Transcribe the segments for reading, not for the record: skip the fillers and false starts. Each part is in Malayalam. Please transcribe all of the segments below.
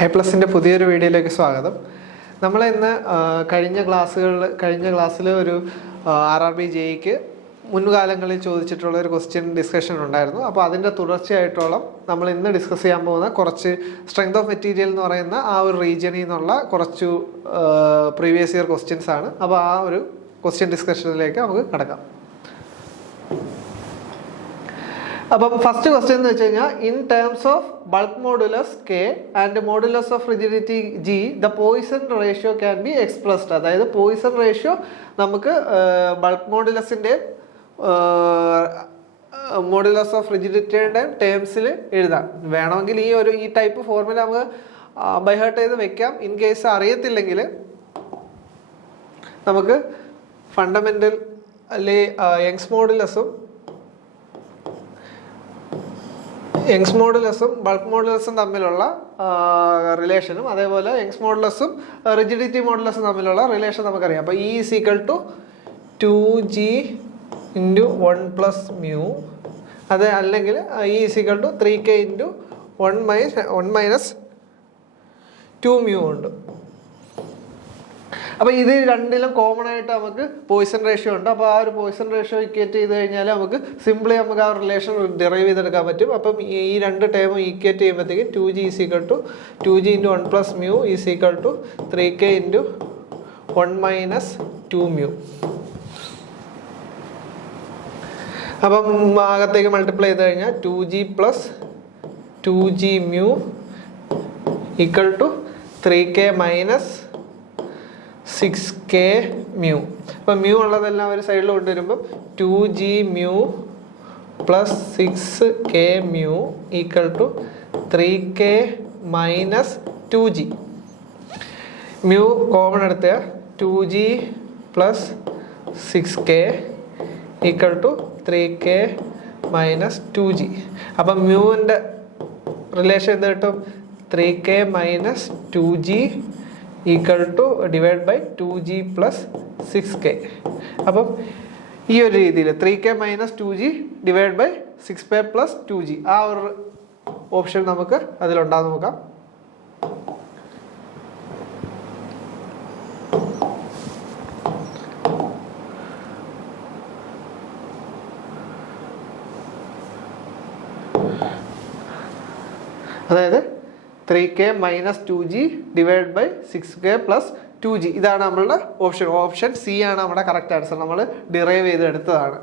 iPlusന്റെ പുതിയൊരു വീഡിയോയിലേക്ക് സ്വാഗതം. നമ്മൾ ഇന്ന് കഴിഞ്ഞ ക്ലാസ്സിൽ ഒരു RRB JEക്ക് മുൻകാലങ്ങളിൽ ചോദിച്ചിട്ടുള്ള ഒരു ക്വസ്റ്റ്യൻ ഡിസ്കഷൻ ഉണ്ടായിരുന്നു. അപ്പോൾ അതിൻ്റെ തുടർച്ചയായിട്ടോളം നമ്മൾ ഇന്ന് ഡിസ്കസ് ചെയ്യാൻ പോകുന്ന കുറച്ച് സ്ട്രെങ്ത് ഓഫ് മെറ്റീരിയൽ എന്ന് പറയുന്ന ആ ഒരു റീജിയനിൽ നിന്നുള്ള കുറച്ച് പ്രീവിയസ് ഇയർ ക്വസ്റ്റ്യൻസ് ആണ്. അപ്പോൾ ആ ഒരു ക്വസ്റ്റ്യൻ ഡിസ്കഷനിലേക്ക് നമുക്ക് കടക്കാം. അപ്പം ഫസ്റ്റ് ക്വസ്റ്റ്യൻ എന്ന് വെച്ച് കഴിഞ്ഞാൽ in terms of bulk modulus K and modulus of rigidity G the Poisson ratio can be expressed. അതായത് പോയിസൺ റേഷ്യോ നമുക്ക് ബൾക്ക് മോഡുലസിൻ്റെ മോഡുലസ് ഓഫ് റിജിഡിറ്റിയുടെ ടേംസിൽ എഴുതാം. വേണമെങ്കിൽ ഈ ടൈപ്പ് ഫോർമുല നമുക്ക് ബൈ ഹാർട്ട് ചെയ്ത് വെക്കാം. ഇൻ കേസ് അറിയത്തില്ലെങ്കിൽ നമുക്ക് ഫണ്ടമെൻ്റൽ അല്ലെ യങ്സ് മോഡുലസും ബൾക്ക് മോഡുലസും തമ്മിലുള്ള റിലേഷനും അതേപോലെ യങ്സ് മോഡുലസും റിജിഡിറ്റി മോഡുലസും തമ്മിലുള്ള റിലേഷൻ നമുക്കറിയാം. അപ്പോൾ E = 2G × 1 + μ. അത് അല്ലെങ്കിൽ E = 3K × 1 - 2μ ഉണ്ട്. അപ്പോൾ ഇത് രണ്ടിലും കോമൺ ആയിട്ട് നമുക്ക് പോയിസൺ റേഷ്യോ ഉണ്ട്. അപ്പോൾ ആ ഒരു പോയിസൺ റേഷ്യോ ഇക്വേറ്റ് ചെയ്ത് കഴിഞ്ഞാൽ നമുക്ക് സിംപ്ലി നമുക്ക് ആ റിലേഷൻ ഡിറൈവ് ചെയ്തെടുക്കാൻ പറ്റും. അപ്പം ഈ രണ്ട് ടേമും ഈക്വേറ്റ് ചെയ്യുമ്പോഴത്തേക്കും 2G = 2G × 1 + μ = 3K × 1 - 2μ. അപ്പം അകത്തേക്ക് മൾട്ടിപ്ലൈ ചെയ്ത് കഴിഞ്ഞാൽ 2G + 2Gμ = 3K - 6Kμ. അപ്പം μ ഉള്ളതെല്ലാം ഒരു സൈഡിൽ കൊണ്ടുവരുമ്പം 2Gμ + 6Kμ = 3K - 2G. μ common എടുത്ത 2G + 6K = 3K - 2G. അപ്പം മ്യൂവിൻ്റെ റിലേഷൻ എന്ത് കിട്ടും? 3K - 2G = 2G + 6K. അപ്പം ഈ ഒരു രീതിയിൽ 3K - 2G / 6K + 2G ആ ഒരു ഓപ്ഷൻ നമുക്ക് അതിലുണ്ടാകും. നോക്കാം. അതായത് 3K - 2G / 6K + 2G ഇതാണ് നമ്മളുടെ ഓപ്ഷൻ സി ആണ് നമ്മുടെ കറക്റ്റ് ആൻസർ. നമ്മൾ ഡിറൈവ് ചെയ്ത് എടുത്തതാണ്.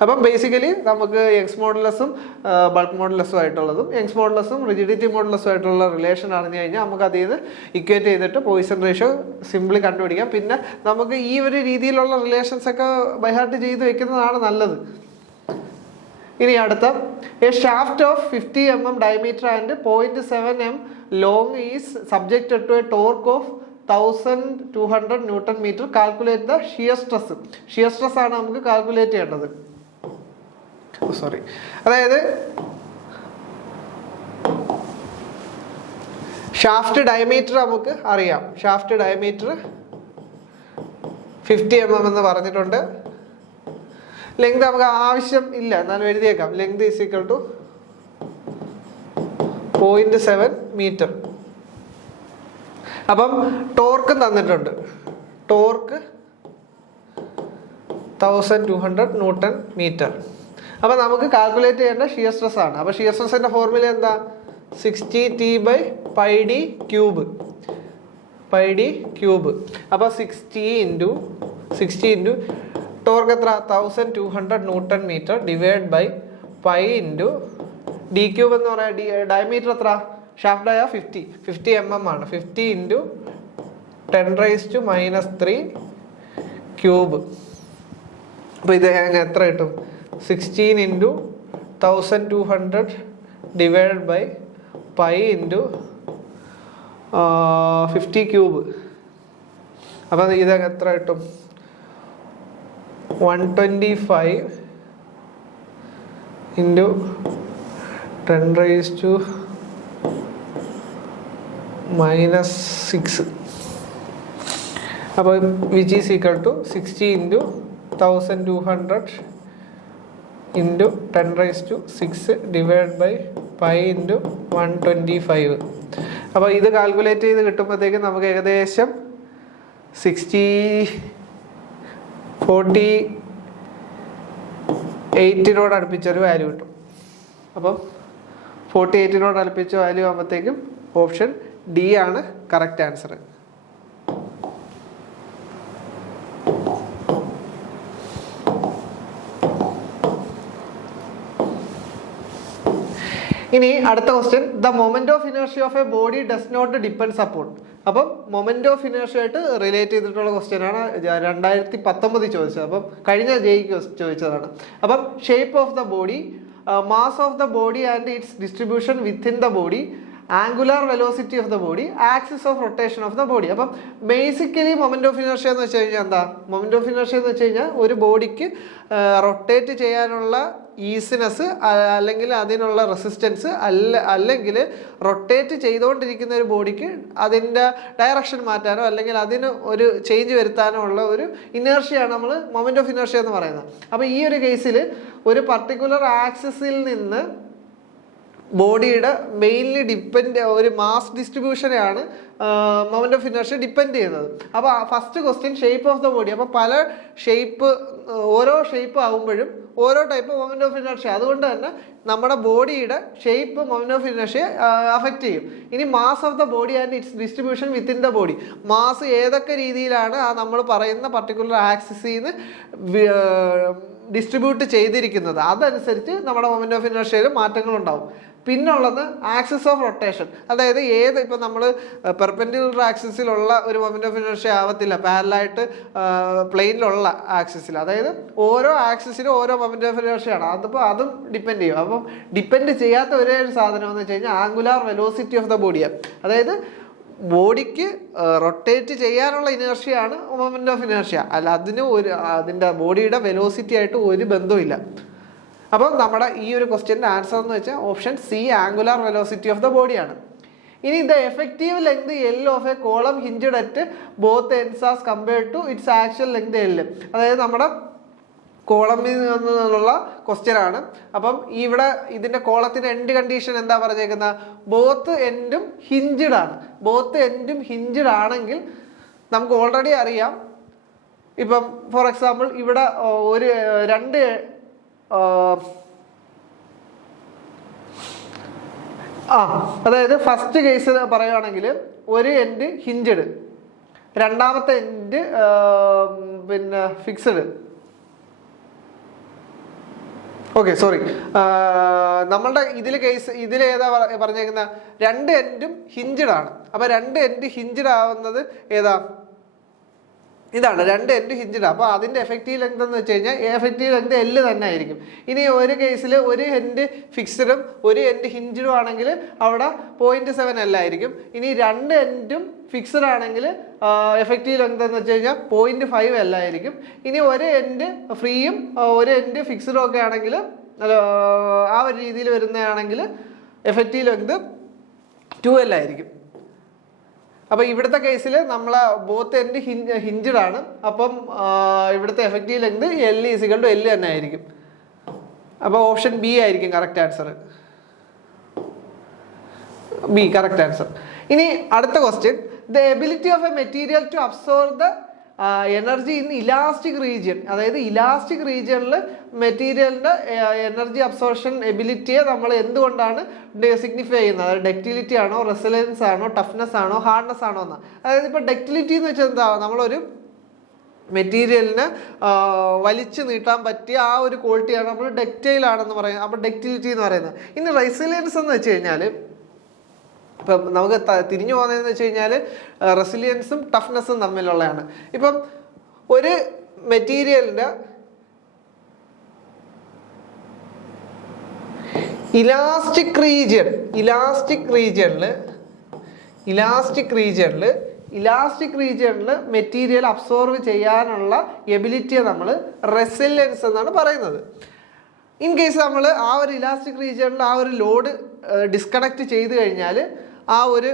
അപ്പം ബേസിക്കലി നമുക്ക് യങ്സ് മോഡുലസും ബൾക്ക് മോഡുലസും ആയിട്ടുള്ളതും യങ്സ് മോഡുലസും റിജിഡിറ്റി മോഡുലസും ആയിട്ടുള്ള റിലേഷൻ അറിഞ്ഞു കഴിഞ്ഞാൽ നമുക്ക് അതിൽ നിന്ന് ഇക്വേറ്റ് ചെയ്തിട്ട് പോയിസൺ റേഷ്യോ സിംപ്ലി കണ്ടുപിടിക്കാം. പിന്നെ നമുക്ക് ഈ ഒരു രീതിയിലുള്ള റിലേഷൻസ് ഒക്കെ ബൈ ഹാർട്ട് ചെയ്ത് വെക്കുന്നതാണ് നല്ലത്. ഇനി അടുത്ത A shaft of 50 mm diameter and 0.7 m long is subjected to a torque of 1200 Nm. Calculate the shear stress. Shear stress ആണ് നമുക്ക് കാൽക്കുലേറ്റ് ചെയ്യേണ്ടത്. അതായത് ഷാഫ്റ്റ് ഡയമീറ്റർ നമുക്ക് അറിയാം. ഷാഫ്റ്റ് ഡയമീറ്റർ 50 mm എന്ന് പറഞ്ഞിട്ടുണ്ട്. ലെങ്ത് നമുക്ക് ആവശ്യം ഇല്ല, എന്നാലും എഴുതിയേക്കാം. Length = 0.7 metre. അപ്പം ടോർക്ക് തന്നിട്ടുണ്ട്. Torque 1200 Nm. അപ്പം നമുക്ക് കാൽക്കുലേറ്റ് ചെയ്യേണ്ട ഷിയർ സ്ട്രെസ് ആണ്. അപ്പോൾ ഷിയർ സ്ട്രെസ്സിൻ്റെ ഫോർമുല എന്താ? 60T/πd³. അപ്പോൾ 60 ടോർക്ക് എത്ര? 1200 Nm / π × d³ എന്ന് പറയാം. ഡയമീറ്റർ എത്ര? ഷാഫ്റ്റ് ആയ 50 mm ആണ്. 50 × 10⁻³ അപ്പോൾ ഇത് എത്ര കിട്ടും? 16 × 1200 / π × 50³ അപ്പം ഇത് എത്ര കിട്ടും? 125 × 10⁻⁻6. അപ്പോൾ which is equal to 60 × 1200 into 10⁻6 divide by pi into 125. അപ്പോൾ ഇത് കാൽക്കുലേറ്റ് ചെയ്ത് കിട്ടുമ്പോഴത്തേക്കും നമുക്ക് ഏകദേശം 48 അടുപ്പിച്ചൊരു വാല്യൂ കിട്ടും. അപ്പം 48 അടുപ്പിച്ച വാല്യൂ ആകുമ്പോഴത്തേക്കും ഓപ്ഷൻ ഡി ആണ് കറക്റ്റ് ആൻസർ. ഇനി അടുത്ത question, the moment of inertia of a body does not depends upon. അപ്പം മൊമെന്റ് ഓഫ് ഇനേർഷ്യ ആയിട്ട് റിലേറ്റ് ചെയ്തിട്ടുള്ള ക്വസ്റ്റ്യൻ ആണ് 2019 ചോദിച്ചത്. അപ്പം കഴിഞ്ഞ ജെയ്ക്ക് ചോദിച്ചതാണ്. അപ്പം shape of the body, mass of the body and its distribution within the body, angular velocity of the body, axis of rotation of the body. അപ്പം ബേസിക്കലി മൊമെന്റ് ഓഫ് ഇനേർഷ്യ എന്ന് വെച്ച് കഴിഞ്ഞാൽ എന്താ? മൊമെന്റ് ഓഫ് ഇനേർഷ്യ എന്ന് വെച്ച് കഴിഞ്ഞാൽ ഒരു ബോഡിക്ക് റൊട്ടേറ്റ് ചെയ്യാനുള്ള ഈസിനെസ് അല്ലെങ്കിൽ അതിനുള്ള റെസിസ്റ്റൻസ് അല്ലെങ്കിൽ റൊട്ടേറ്റ് ചെയ്തുകൊണ്ടിരിക്കുന്ന ഒരു ബോഡിക്ക് അതിൻ്റെ ഡയറക്ഷൻ മാറ്റാനോ അല്ലെങ്കിൽ അതിന് ഒരു ചേഞ്ച് വരുത്താനോ ഉള്ള ഒരു ഇനേർഷ്യയാണ് നമ്മൾ മൊമെന്റ് ഓഫ് ഇനേർഷ്യ എന്ന് പറയുന്നത്. അപ്പോൾ ഈ ഒരു കേസിൽ ഒരു പർട്ടിക്കുലർ ആക്സിസിൽ നിന്ന് ബോഡിയുടെ മെയിൻലി ഒരു മാസ് ഡിസ്ട്രിബ്യൂഷനെയാണ് മൊമെന്റ് ഓഫ് ഇനേർഷ്യ ഡിപ്പെൻഡ് ചെയ്യുന്നത്. അപ്പോൾ first question shape of the body. അപ്പോൾ പല ഷേപ്പ്, ഓരോ ഷേപ്പ് ആകുമ്പോഴും ഓരോ ടൈപ്പ് മൊമെന്റ് ഓഫ് ഇനേർഷ്യ. അതുകൊണ്ട് തന്നെ നമ്മുടെ ബോഡിയുടെ shape moment of inertia affect ചെയ്യും. ഇനി mass of the body and its distribution within the body. Mass ഏതൊക്കെ രീതിയിലാണ് ആ നമ്മൾ പറയുന്ന പർട്ടിക്കുലർ ആക്സിസിൽ നിന്ന് ഡിസ്ട്രിബ്യൂട്ട് ചെയ്തിരിക്കുന്നത് അതനുസരിച്ച് നമ്മുടെ മൊമെന്റ് ഓഫ് ഇനേർഷ്യയിൽ മാറ്റങ്ങളുണ്ടാവും. പിന്നുള്ളത് ആക്സിസ് ഓഫ് റൊട്ടേഷൻ. അതായത് ഇപ്പം നമ്മൾ പെർപെൻഡിക്കുലർ ആക്സിസിലുള്ള ഒരു മൊമെന്റ് ഓഫ് ഇനേർഷ്യ ആവത്തില്ല പാരലായിട്ട് പ്ലെയിനിലുള്ള ആക്സിസിൽ. അതായത് ഓരോ ആക്സിസിലും ഓരോ മൊമെന്റ് ഓഫ് ഇനേർഷ്യയാണ്. അതിപ്പോൾ അതും ഡിപ്പെൻഡ് ചെയ്യും. അപ്പം ഡിപ്പെൻഡ് ചെയ്യാത്ത ഒരേ ഒരു സാധനം എന്ന് വെച്ച് കഴിഞ്ഞാൽ ആംഗുലാർ വെലോസിറ്റി ഓഫ് ദ ബോഡിയാണ്. അതായത് ബോഡിക്ക് റൊട്ടേറ്റ് ചെയ്യാനുള്ള ഇനേർഷ്യയാണ് മൊമെന്റ് ഓഫ് ഇനേർഷ്യ. അല്ല അതിൻ്റെ ബോഡിയുടെ വെലോസിറ്റി ആയിട്ട് ഒരു ബന്ധവുമില്ല. അപ്പം നമ്മുടെ ഈ ഒരു ക്വസ്റ്റ്യൻ്റെ ആൻസർ എന്ന് വെച്ചാൽ option C angular velocity of the ബോഡിയാണ്. ഇനി the effective length L of a column hinged at both ends as compared to its actual length L. അതായത് നമ്മുടെ കോളമിൽ നിന്നുള്ള ക്വസ്റ്റ്യൻ ആണ്. അപ്പം ഇവിടെ ഇതിൻ്റെ കോളത്തിൻ്റെ എൻഡ് കണ്ടീഷൻ എന്താ പറഞ്ഞേക്കുന്നത്? ബോത്ത് എൻഡും ഹിഞ്ചഡ് ആണ്. ബോത്ത് എൻഡും ഹിഞ്ചഡ് ആണെങ്കിൽ നമുക്ക് ഓൾറെഡി അറിയാം. ഇപ്പം ഫോർ എക്സാമ്പിൾ ഇവിടെ അതായത് ഫസ്റ്റ് കേസ് പറയുകയാണെങ്കിൽ ഒരു എൻഡ് ഹിഞ്ചഡ്, രണ്ടാമത്തെ എൻഡ് ഫിക്സഡ്. ഓക്കെ, സോറി, നമ്മളുടെ ഇതിലേതാ പറഞ്ഞേക്കുന്ന? രണ്ട് എൻഡും ഹിഞ്ചഡ് ആണ്. അപ്പൊ രണ്ട് എൻഡ് ഹിഞ്ചഡ് ആവുന്നത് ഏതാ? ഇതാണ്, രണ്ട് എൻഡ് ഹിഞ്ചഡ്. അപ്പോൾ അതിൻ്റെ എഫക്റ്റീവ് ലെങ്ത് എന്ന് വെച്ച് കഴിഞ്ഞാൽ എഫക്റ്റീവ് ലെങ്ത് എൽ തന്നെ ആയിരിക്കും. ഇനി ഒരു കേസിൽ ഒരു എൻഡ് ഫിക്സഡും ഒരു എൻഡ് ഹിഞ്ചഡും ആണെങ്കിൽ അവിടെ 0.7 L ആയിരിക്കും. ഇനി രണ്ട് എൻഡും ഫിക്സഡ് ആണെങ്കിൽ എഫക്റ്റീവ് ലെങ്ത് എന്ന് വെച്ച് കഴിഞ്ഞാൽ 0.5 L ആയിരിക്കും. ഇനി ഒരു എൻഡ് ഫ്രീയും ഒരു എൻഡ് ഫിക്സഡും ഒക്കെ ആണെങ്കിൽ ആ ഒരു രീതിയിൽ വരുന്നതാണെങ്കിൽ എഫക്റ്റീവ് ലെങ്ത് 2 L ആയിരിക്കും. അപ്പോൾ ഇവിടുത്തെ കേസിൽ നമ്മൾ ബോത്ത് എൻഡ് ഹിഞ്ചഡ് ആണ്. അപ്പം ഇവിടുത്തെ എഫക്റ്റീവ് ലെങ്ത് L = L തന്നെ ആയിരിക്കും. അപ്പോൾ ഓപ്ഷൻ ബി ആയിരിക്കും correct answer. B correct answer. ഇനി അടുത്ത question, the ability of a material to absorb the energy in elastic region. അതായത് ഇലാസ്റ്റിക് റീജിയനിൽ മെറ്റീരിയലിൻ്റെ എനർജി അബ്സോർപ്ഷൻ എബിലിറ്റിയെ നമ്മൾ എന്തുകൊണ്ടാണ് സിഗ്നിഫൈ ചെയ്യുന്നത്? അതായത് ഡക്റ്റിലിറ്റി ആണോ, റെസിലൻസ് ആണോ, ടഫ്നെസ് ആണോ, ഹാർഡ്നെസ് ആണോ എന്ന്. അതായത് ഇപ്പോൾ ഡക്റ്റിലിറ്റി എന്ന് വെച്ചാൽ എന്താ? നമ്മളൊരു മെറ്റീരിയലിന് വലിച്ചു നീട്ടാൻ പറ്റിയ ആ ഒരു ക്വാളിറ്റിയാണ് നമ്മൾ ഡക്റ്റൈൽ ആണെന്ന് പറയുന്നത്. അപ്പോൾ ഡക്റ്റിലിറ്റി എന്ന് പറയുന്നത്. ഇനി റെസിലിയൻസ് എന്ന് വെച്ച് കഴിഞ്ഞാൽ ഇപ്പം നമുക്ക് തിരിഞ്ഞു പോകുന്നതെന്ന് വെച്ച് കഴിഞ്ഞാൽ റെസിലിയൻസും ടഫ്നെസ്സും തമ്മിലുള്ളതാണ്. ഇപ്പം ഒരു മെറ്റീരിയലിൻ്റെ ഇലാസ്റ്റിക് റീജിയണിൽ മെറ്റീരിയൽ അബ്സോർവ് ചെയ്യാനുള്ള എബിലിറ്റിയെ നമ്മൾ റെസിലിയൻസ് എന്നാണ് പറയുന്നത്. ഇൻ കേസ് നമ്മൾ ആ ഒരു ഇലാസ്റ്റിക് റീജിയണിൽ ആ ഒരു ലോഡ് ഡിസ്കണക്ട് ചെയ്ത് കഴിഞ്ഞാൽ ആ ഒരു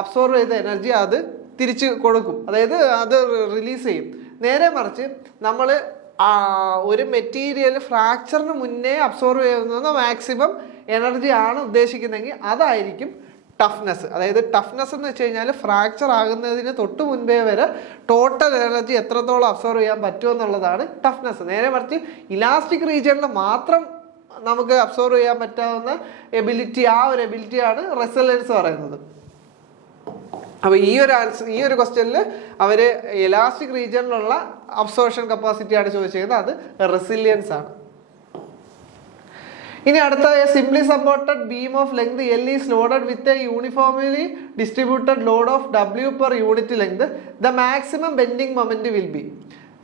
അബ്സോർവ് ചെയ്ത എനർജി അത് തിരിച്ച് കൊടുക്കും, അതായത് അത് റിലീസ് ചെയ്യും. നേരെ മറിച്ച് നമ്മൾ ഒരു മെറ്റീരിയൽ ഫ്രാക്ചറിന് മുന്നേ അബ്സോർവ് ചെയ്യുന്ന മാക്സിമം എനർജി ആണ് ഉദ്ദേശിക്കുന്നതെങ്കിൽ അതായിരിക്കും ടഫ്നെസ്. അതായത് ടഫ്നെസ് എന്ന് വെച്ച് കഴിഞ്ഞാൽ ഫ്രാക്ചർ ആകുന്നതിന് തൊട്ട് മുൻപേ വരെ ടോട്ടൽ എനർജി എത്രത്തോളം അബ്സോർവ് ചെയ്യാൻ പറ്റുമെന്നുള്ളതാണ് ടഫ്നെസ്. നേരെ മറിച്ച് ഇലാസ്റ്റിക് റീജിയണിൽ മാത്രം നമുക്ക് അബ്സോർവ് ചെയ്യാൻ പറ്റാവുന്ന എബിലിറ്റി, ആ ഒരു എബിലിറ്റിയാണ് റെസിലൻസ് പറയുന്നത്. അപ്പോൾ ഈ ഒരു ക്വസ്റ്റ്യനിൽ അവർ ഇലാസ്റ്റിക് റീജിയനിലുള്ള അബ്സോർപ്ഷൻ കപ്പാസിറ്റിയാണ് ചോദിച്ചിരിക്കുന്നത്, അത് റെസിലിയൻസ് ആണ്. ഇനി അടുത്ത simply supported beam of length L is loaded with a uniformly distributed load of W per unit length, the maximum bending moment will be.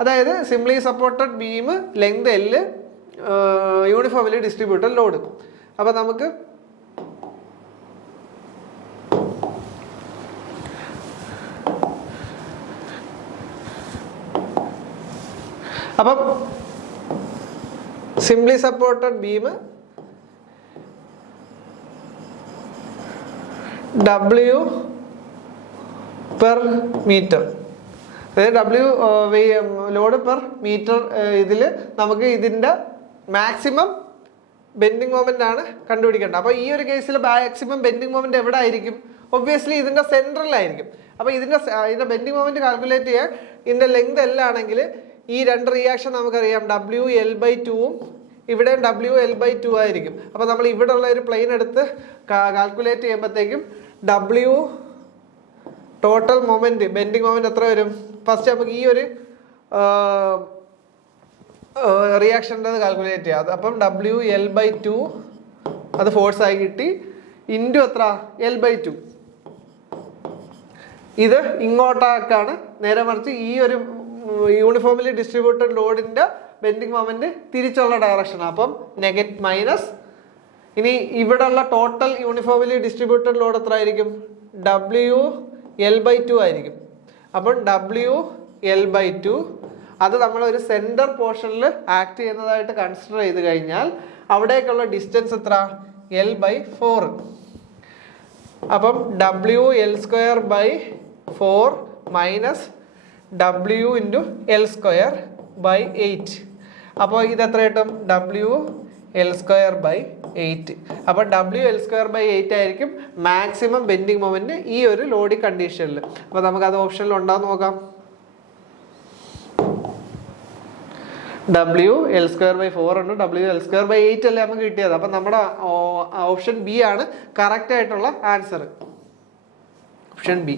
അതായത് simply supported beam length L uniformly distributed load. അപ്പം നമുക്ക് simply supported beam W per metre, അതായത് ലോഡ് പെർ മീറ്റർ, ഇതിൽ നമുക്ക് ഇതിൻ്റെ മാക്സിമം ബെൻഡിങ് മൊമെന്റ് ആണ് കണ്ടുപിടിക്കേണ്ടത്. അപ്പോൾ ഈ ഒരു കേസിൽ മാക്സിമം ബെൻഡിങ് മൊമെന്റ് എവിടെ ആയിരിക്കും? ഒബ്വിയസ്ലി ഇതിൻ്റെ സെൻട്രലായിരിക്കും. അപ്പോൾ ഇതിൻ്റെ ബെൻഡിങ് മൊമെന്റ് കാൽക്കുലേറ്റ് ചെയ്യാൻ ഇതിൻ്റെ ലെങ്ത് L ആണെങ്കിൽ ഈ രണ്ട് റിയാക്ഷൻ നമുക്കറിയാം, WL/2ഉം ഇവിടെ WL/2 ആയിരിക്കും. അപ്പോൾ നമ്മൾ ഇവിടെ ഉള്ള ഒരു പ്ലെയിൻ എടുത്ത് കാൽക്കുലേറ്റ് ചെയ്യുമ്പോഴത്തേക്കും W total moment bending moment എത്ര വരും? ഫസ്റ്റ് നമുക്ക് ഈ ഒരു റിയാക്ഷൻ്റെ കാൽക്കുലേറ്റ് ചെയ്യാം. അപ്പം WL/2 അത് ഫോഴ്സ് ആയി കിട്ടി, ഇൻറ്റു എത്ര? L/2. ഇത് ഇങ്ങോട്ടാക്കാണ്. നേരെ മറിച്ച് ഈ ഒരു യൂണിഫോംലി ഡിസ്ട്രിബ്യൂട്ടഡ് ലോഡിന്റെ ബെൻഡിങ് മൊമെന്റ് തിരിച്ചുള്ള ഡയറക്ഷൻ, അപ്പം മൈനസ്. ഇനി ഇവിടെ ഉള്ള ടോട്ടൽ യൂണിഫോംലി ഡിസ്ട്രിബ്യൂട്ടഡ് ലോഡ് എത്ര ആയിരിക്കും? WL/2 ആയിരിക്കും. അപ്പം WL/2 അത് നമ്മളൊരു സെന്റർ പോർഷനിൽ ആക്ട് ചെയ്യുന്നതായിട്ട് കൺസിഡർ ചെയ്ത് കഴിഞ്ഞാൽ അവിടേക്കുള്ള ഡിസ്റ്റൻസ് എത്ര? L/4. അപ്പം WL²/4 മൈനസ് W × L²/8. അപ്പോൾ ഇത് എത്ര കിട്ടും? WL²/8. അപ്പോൾ WL²/8 ആയിരിക്കും മാക്സിമം ബെൻഡിങ് മൊമെന്റ് ഈ ഒരു ലോഡിംഗ് കണ്ടീഷനിൽ. അപ്പോൾ നമുക്കത് ഓപ്ഷനിൽ ഉണ്ടാകുന്ന നോക്കാം. WL²/4 ഉണ്ട്, WL²/8 അല്ലേ നമുക്ക് കിട്ടിയത്. അപ്പം നമ്മുടെ ഓപ്ഷൻ ബി ആണ് കറക്റ്റ് ആയിട്ടുള്ള ആൻസർ, ഓപ്ഷൻ ബി.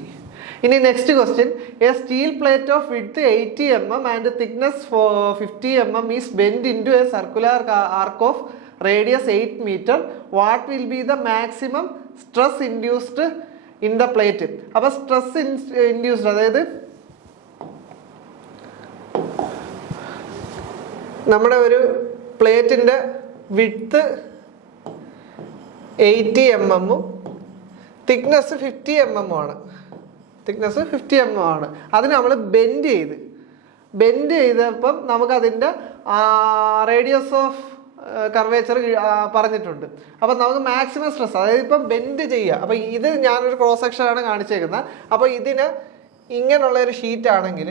ഇനി next question, a steel plate of width 80 mm and thickness 50 mm is bend into a circular arc of radius 8 meter. What will be the maximum stress induced in the plate? അപ്പോൾ സ്ട്രെസ് ഇൻഡ്യൂസ്ഡ്, അതായത് നമ്മുടെ ഒരു പ്ലേറ്റിൻ്റെ വിഡ്ത്ത് 80 mm തിക്നെസ് 50 mm ആണ്. തിക്നെസ് 50 mm ആണ്. അതിന് നമ്മൾ ബെൻഡ് ചെയ്തപ്പം നമുക്കതിൻ്റെ റേഡിയസ് ഓഫ് കർവേച്ചർ പറഞ്ഞിട്ടുണ്ട്. അപ്പം നമുക്ക് മാക്സിമം സ്ട്രെസ്, അതായത് ഇപ്പം ബെൻഡ് ചെയ്യുക. അപ്പം ഇത് ഞാനൊരു ക്രോസ് സെക്ഷനാണ് കാണിച്ചേക്കുന്നത്. അപ്പോൾ ഇതിന് ഇങ്ങനെയുള്ളൊരു ഷീറ്റ് ആണെങ്കിൽ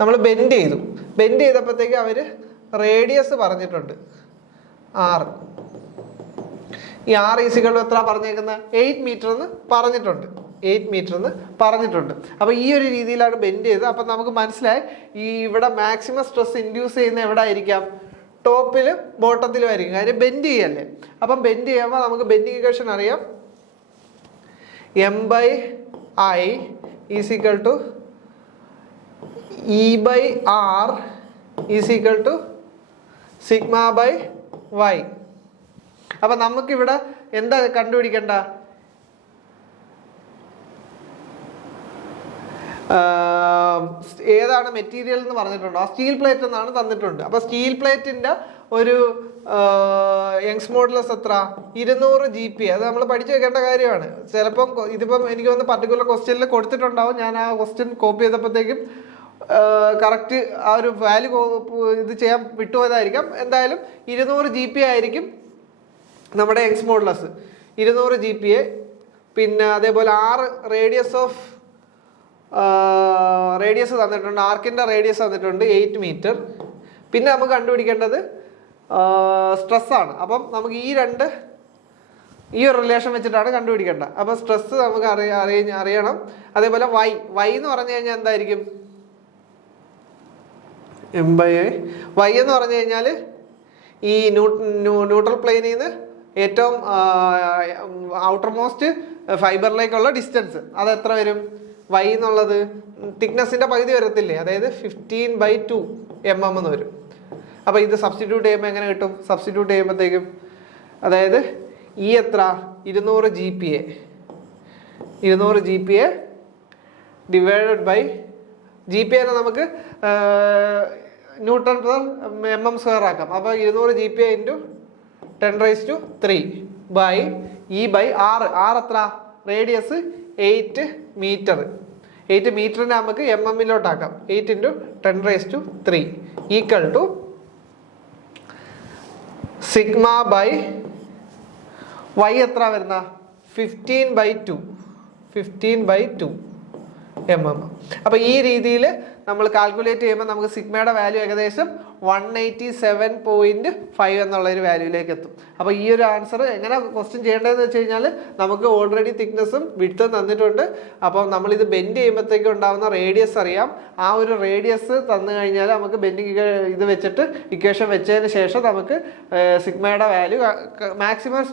നമ്മൾ ബെൻഡ് ചെയ്തപ്പോഴത്തേക്ക് അവർ റേഡിയസ് പറഞ്ഞിട്ടുണ്ട് R. ഈ R ഈസികൾ എത്ര പറഞ്ഞേക്കുന്നത്? 8 meter എന്ന് പറഞ്ഞിട്ടുണ്ട്. 8 meter എന്ന് പറഞ്ഞിട്ടുണ്ട്. അപ്പോൾ ഈ ഒരു രീതിയിലാണ് ബെൻഡ് ചെയ്തത്. അപ്പം നമുക്ക് മനസ്സിലായി ഈ ഇവിടെ മാക്സിമം സ്ട്രെസ് ഇൻഡ്യൂസ് ചെയ്യുന്ന എവിടെ ആയിരിക്കാം? ടോപ്പിലും ബോട്ടത്തിലും ആയിരിക്കും. കാര്യം ബെൻഡ് ചെയ്യല്ലേ. അപ്പം ബെൻഡ് ചെയ്യുമ്പോൾ നമുക്ക് ബെൻഡിങ് ഇക്വേഷൻ അറിയാം. M/I is equal to E/R is equal to σ/Y. അപ്പം നമുക്കിവിടെ എന്താ കണ്ടുപിടിക്കേണ്ട? ഏതാണ് മെറ്റീരിയൽ എന്ന് പറഞ്ഞിട്ടുണ്ടോ? ആ സ്റ്റീൽ പ്ലേറ്റ് എന്നാണ് തന്നിട്ടുണ്ട്. അപ്പോൾ സ്റ്റീൽ പ്ലേറ്റിൻ്റെ ഒരു യങ്സ് മോഡുലസ് എത്ര? 200 GP. അത് നമ്മൾ പഠിച്ചു വെക്കേണ്ട കാര്യമാണ്. ചിലപ്പം ഇതിപ്പം എനിക്ക് വന്ന് പർട്ടിക്കുലർ ക്വസ്റ്റ്യനിൽ കൊടുത്തിട്ടുണ്ടാവും. ഞാൻ ആ ക്വസ്റ്റ്യൻ കോപ്പി ചെയ്തപ്പോഴത്തേക്കും കറക്റ്റ് ആ ഒരു വാല്യൂ ഇത് ചെയ്യാൻ വിട്ടുപോയതായിരിക്കാം. എന്തായാലും 200 GP ആയിരിക്കും നമ്മുടെ യങ്സ് മോഡുലസ്. 200 GPA. പിന്നെ അതേപോലെ 6 റേഡിയസ് ഓഫ് റേഡിയസ് തന്നിട്ടുണ്ട്, ആർക്കിൻ്റെ റേഡിയസ് തന്നിട്ടുണ്ട് 8 മീറ്റർ. പിന്നെ നമുക്ക് കണ്ടുപിടിക്കേണ്ടത് സ്ട്രെസ്സാണ്. അപ്പം നമുക്ക് ഈ ഒരു റിലേഷൻ വെച്ചിട്ടാണ് കണ്ടുപിടിക്കേണ്ടത്. അപ്പോൾ സ്ട്രെസ് നമുക്ക് അറിയണം. അതേപോലെ വൈ എന്ന് പറഞ്ഞു കഴിഞ്ഞാൽ എന്തായിരിക്കും? വൈ എന്ന് പറഞ്ഞു കഴിഞ്ഞാൽ ഈ ന്യൂട്രൽ പ്ലെയിനിൽ നിന്ന് ഏറ്റവും ഔട്ടർ മോസ്റ്റ് ഫൈബറിലേക്കുള്ള ഡിസ്റ്റൻസ് അത് എത്ര വരും? വൈ എന്നുള്ളത് തിക്നെസ്സിൻ്റെ പകുതി വരത്തില്ലേ, അതായത് 15/2 mm എന്ന് വരും. അപ്പോൾ ഇത് സബ്സ്റ്റിറ്റ്യൂട്ട് ചെയ്യുമ്പോൾ എങ്ങനെ കിട്ടും? സബ്സ്റ്റിറ്റ്യൂട്ട് ചെയ്യുമ്പോഴത്തേക്കും അതായത് ഈ എത്ര 200 GPa ഡിവൈഡഡ് ബൈ GPA നമുക്ക് ന്യൂട്ടൺ പെർ mm² ആക്കാം. അപ്പോൾ 200 GPa × 10⁻³ ബൈ r എത്ര? Radius 8 metre. 8 മീറ്ററിനെ നമുക്ക് mm-ലോട്ടാക്കാം. 8 × 10⁻³ equal to sigma by y എത്ര വരുന്ന? 15/2 mm. അപ്പോൾ ഈ രീതിയിൽ നമ്മൾ കാൽക്കുലേറ്റ് ചെയ്യുമ്പോൾ നമുക്ക് സിഗ്മയുടെ വാല്യൂ ഏകദേശം 187.5 എന്നുള്ളൊരു വാല്യൂയിലേക്ക് എത്തും. അപ്പോൾ ഈ ഒരു ആൻസർ എങ്ങനെ ക്വസ്റ്റ്യൻ ചെയ്യേണ്ടതെന്ന് വെച്ച് കഴിഞ്ഞാൽ നമുക്ക് ഓൾറെഡി തിക്നെസ്സും വിഡ്ത്തും തന്നിട്ടുണ്ട്. അപ്പോൾ നമ്മളിത് ബെൻഡ് ചെയ്യുമ്പോഴത്തേക്കും ഉണ്ടാകുന്ന റേഡിയസ് അറിയാം. ആ ഒരു റേഡിയസ് തന്നു കഴിഞ്ഞാൽ നമുക്ക് ബെൻഡിങ് ഇത് വെച്ചിട്ട് ഇക്വേഷൻ വെച്ചതിന് ശേഷം നമുക്ക് സിഗ്മയുടെ വാല്യൂ മാക്സിമം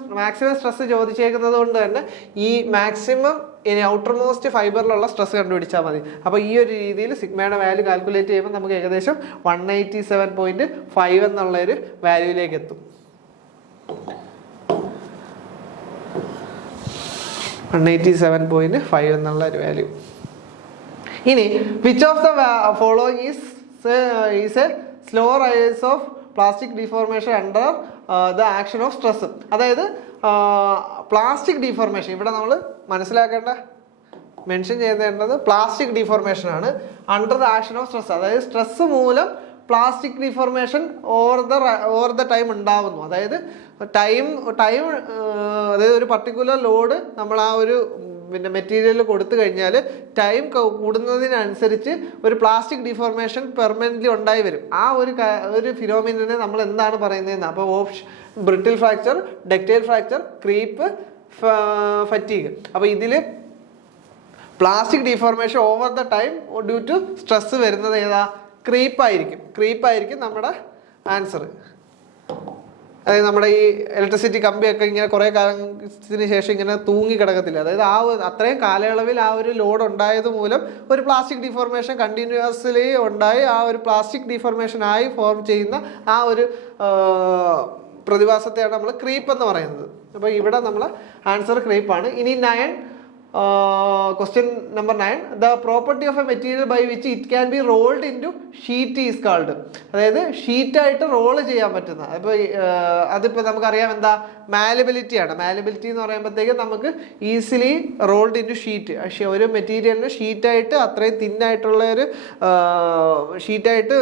സ്ട്രെസ് ചോദിച്ചേക്കുന്നത് കൊണ്ട് തന്നെ ഈ മാക്സിമം ഇനി ഔട്ടർ മോസ്റ്റ് ഫൈബറിലുള്ള സ്ട്രെസ് കണ്ടുപിടിച്ചാൽ മതി. അപ്പോൾ ഈ ഒരു രീതിയിൽ സിഗ്മയുടെ വാല്യൂ കാൽക്കുലേറ്റ് ചെയ്യുമ്പോൾ നമുക്ക് ഏകദേശം 187.5 എന്നുള്ളൊരു വാല്യൂയിലേക്ക് എത്തും. 187.5 എന്നുള്ള ഒരു വാല്യൂ. ഇനി which of the following is A slow rise of plastic deformation under the action of stress. അതായത് പ്ലാസ്റ്റിക് ഡിഫോർമേഷൻ ഇവിടെ നമ്മൾ മനസ്സിലാക്കേണ്ട മെൻഷൻ ചെയ്തേണ്ടത് പ്ലാസ്റ്റിക് ഡിഫോർമേഷൻ ആണ് under the action of stress. അതായത് സ്ട്രെസ് മൂലം plastic deformation over the time ഉണ്ടാവുന്നു. അതായത് അതായത് ഒരു പർട്ടിക്കുലർ ലോഡ് നമ്മൾ ആ ഒരു മെറ്റീരിയൽ കൊടുത്തു കഴിഞ്ഞാൽ ടൈം കൂടുന്നതിനനുസരിച്ച് ഒരു പ്ലാസ്റ്റിക് ഡിഫോർമേഷൻ പെർമനൻ്റ്ലി ഉണ്ടായി വരും. ആ ഒരു ഫിനോമിനെ നമ്മൾ എന്താണ് പറയുന്നതെന്ന്. അപ്പോൾ brittle fracture, ductile fracture, creep, fatigue. അപ്പോൾ ഇതിൽ plastic deformation over the time due to stress വരുന്നത് ഏതാ? ക്രീപ്പായിരിക്കും നമ്മുടെ ആൻസർ. അതായത് നമ്മുടെ ഈ ഇലക്ട്രിസിറ്റി കമ്പിയൊക്കെ ഇങ്ങനെ കുറേ കാലത്തിന് ശേഷം ഇങ്ങനെ തൂങ്ങി കിടക്കത്തില്ല. അതായത് അത്രയും കാലയളവിൽ ആ ഒരു ലോഡ് ഉണ്ടായത് മൂലം ഒരു പ്ലാസ്റ്റിക് ഡിഫോർമേഷൻ കണ്ടിന്യൂസ്ലി ഉണ്ടായി ആ ഒരു പ്ലാസ്റ്റിക് ഡിഫോർമേഷൻ ആയി ഫോം ചെയ്യുന്ന ആ ഒരു പ്രതിഭാസത്തെയാണ് നമ്മൾ ക്രീപ്പ് എന്ന് പറയുന്നത്. അപ്പോൾ ഇവിടെ നമ്മൾ ആൻസർ ക്രീപ്പാണ്. ഇനി 9 question number 9 the property of a material by which it can be rolled into sheet is called. അതായത് ഷീറ്റായിട്ട് റോള് ചെയ്യാൻ പറ്റുന്ന. അപ്പോൾ അതിപ്പോൾ നമുക്കറിയാം എന്താ? മാലബിലിറ്റിയാണ്. മാലബിലിറ്റി എന്ന് പറയുമ്പോഴത്തേക്കും നമുക്ക് easily rolled into sheet. ഒരു മെറ്റീരിയലിന് ഷീറ്റായിട്ട് അത്രയും തിന്നായിട്ടുള്ള ഒരു ഷീറ്റായിട്ട്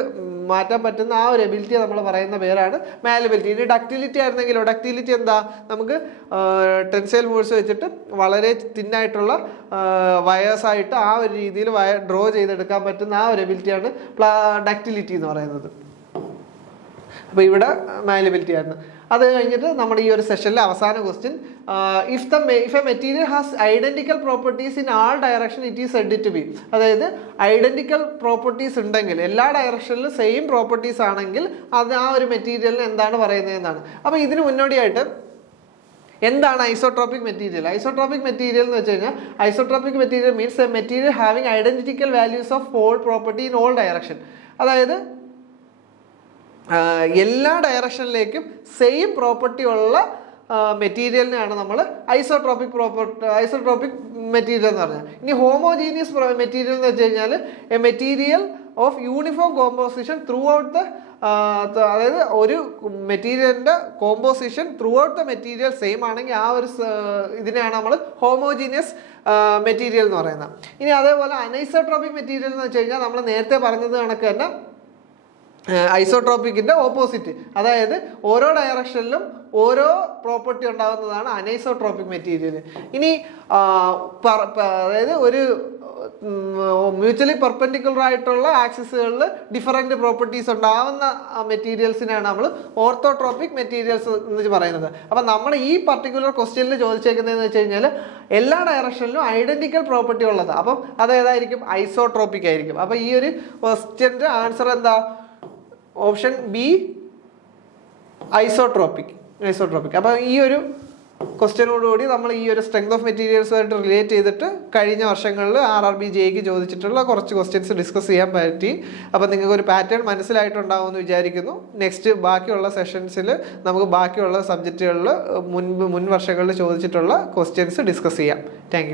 മാറ്റാൻ പറ്റുന്ന ആ ഒരു എബിലിറ്റി നമ്മൾ പറയുന്ന പേരാണ് മാലബിലിറ്റി. ഇനി ഡക്റ്റിലിറ്റി ആയിരുന്നെങ്കിലോ? ഡക്റ്റിലിറ്റി എന്താ? നമുക്ക് ടെൻസൈൽ ഫോഴ്സ് വെച്ചിട്ട് വളരെ തിന്നായിട്ടുള്ള വയേഴ്സായിട്ട് ആ ഒരു രീതിയിൽ ഡ്രോ ചെയ്തെടുക്കാൻ പറ്റുന്ന ആ ഒരു എബിലിറ്റിയാണ് ഡക്റ്റിലിറ്റി എന്ന് പറയുന്നത്. അപ്പോൾ ഇവിടെ മാലബിലിറ്റി ആയിരുന്നു. അത് കഴിഞ്ഞിട്ട് നമ്മുടെ ഈ ഒരു സെഷനിലെ അവസാന question, if a material has identical properties in all direction it is said to be. അതായത് ഐഡന്റിക്കൽ പ്രോപ്പർട്ടീസ് ഉണ്ടെങ്കിൽ, എല്ലാ ഡയറക്ഷനിലും സെയിം പ്രോപ്പർട്ടീസ് ആണെങ്കിൽ അത് ആ ഒരു മെറ്റീരിയലിന് എന്താണ് പറയുന്നതെന്നാണ്. അപ്പോൾ ഇതിന് മുന്നോടിയായിട്ട് എന്താണ് ഐസോട്രോപിക് മെറ്റീരിയൽ? ഐസോട്രോപിക് മെറ്റീരിയൽ എന്ന് വെച്ച് കഴിഞ്ഞാൽ isotropic material means A material having identical values of all property in all direction. അതായത് എല്ലാ ഡയറക്ഷനിലേക്കും സെയിം പ്രോപ്പർട്ടി ഉള്ള മെറ്റീരിയലിനെയാണ് നമ്മൾ ഐസോട്രോപിക് മെറ്റീരിയൽ എന്ന് പറഞ്ഞാൽ. ഇനി ഹോമോജീനിയസ് മെറ്റീരിയൽ എന്ന് വെച്ച് കഴിഞ്ഞാൽ a material of uniform composition throughout the, അതായത് ഒരു മെറ്റീരിയലിൻ്റെ composition throughout the material same ആണെങ്കിൽ ആ ഒരു ഇതിനെയാണ് നമ്മൾ ഹോമോജീനിയസ് മെറ്റീരിയൽ എന്ന് പറയുന്നത്. ഇനി അതേപോലെ അനൈസോട്രോപിക് മെറ്റീരിയൽ എന്ന് വെച്ച് കഴിഞ്ഞാൽ നമ്മൾ നേരത്തെ പറഞ്ഞത് കണക്ക് തന്നെ ഐസോട്രോപിക്കിൻ്റെ ഓപ്പോസിറ്റ്. അതായത് ഓരോ ഡയറക്ഷനിലും ഓരോ പ്രോപ്പർട്ടി ഉണ്ടാകുന്നതാണ് അനൈസോട്രോപിക് മെറ്റീരിയൽ. ഇനി അതായത് ഒരു മ്യൂച്വലി പെർപെൻഡിക്കുലർ ആയിട്ടുള്ള ആക്സിസുകളിൽ ഡിഫറൻറ്റ് പ്രോപ്പർട്ടീസ് ഉണ്ടാവുന്ന മെറ്റീരിയൽസിനെയാണ് നമ്മൾ ഓർത്തോട്രോപ്പിക് മെറ്റീരിയൽസ് എന്ന് പറയുന്നത്. അപ്പം നമ്മൾ ഈ പർട്ടിക്കുലർ ക്വസ്റ്റ്യനിൽ ചോദിച്ചേക്കുന്നതെന്ന് വെച്ച് കഴിഞ്ഞാൽ എല്ലാ ഡയറക്ഷനിലും ഐഡന്റിക്കൽ പ്രോപ്പർട്ടി ഉള്ളത്. അപ്പം അതേതായിരിക്കും? ഐസോട്രോപ്പിക് ആയിരിക്കും. അപ്പം ഈ ഒരു ക്വസ്റ്റ്യൻ്റെ ആൻസർ എന്താ? Option B, isotropic. അപ്പോൾ ഈ ഒരു ക്വസ്റ്റ്യനോടുകൂടി നമ്മൾ ഈ ഒരു സ്ട്രെങ്ത് ഓഫ് മെറ്റീരിയൽസുമായിട്ട് റിലേറ്റ് ചെയ്തിട്ട് കഴിഞ്ഞ വർഷങ്ങളിൽ RRB JEക്ക് ചോദിച്ചിട്ടുള്ള കുറച്ച് ക്വസ്റ്റ്യൻസ് ഡിസ്കസ് ചെയ്യാൻ പറ്റി. അപ്പോൾ നിങ്ങൾക്ക് ഒരു പാറ്റേൺ മനസ്സിലായിട്ടുണ്ടാവുമെന്ന് വിചാരിക്കുന്നു. നെക്സ്റ്റ് ബാക്കിയുള്ള സെഷൻസിൽ നമുക്ക് ബാക്കിയുള്ള സബ്ജക്റ്റുകളിൽ മുൻ വർഷങ്ങളിൽ ചോദിച്ചിട്ടുള്ള ക്വസ്റ്റ്യൻസ് ഡിസ്കസ് ചെയ്യാം. താങ്ക്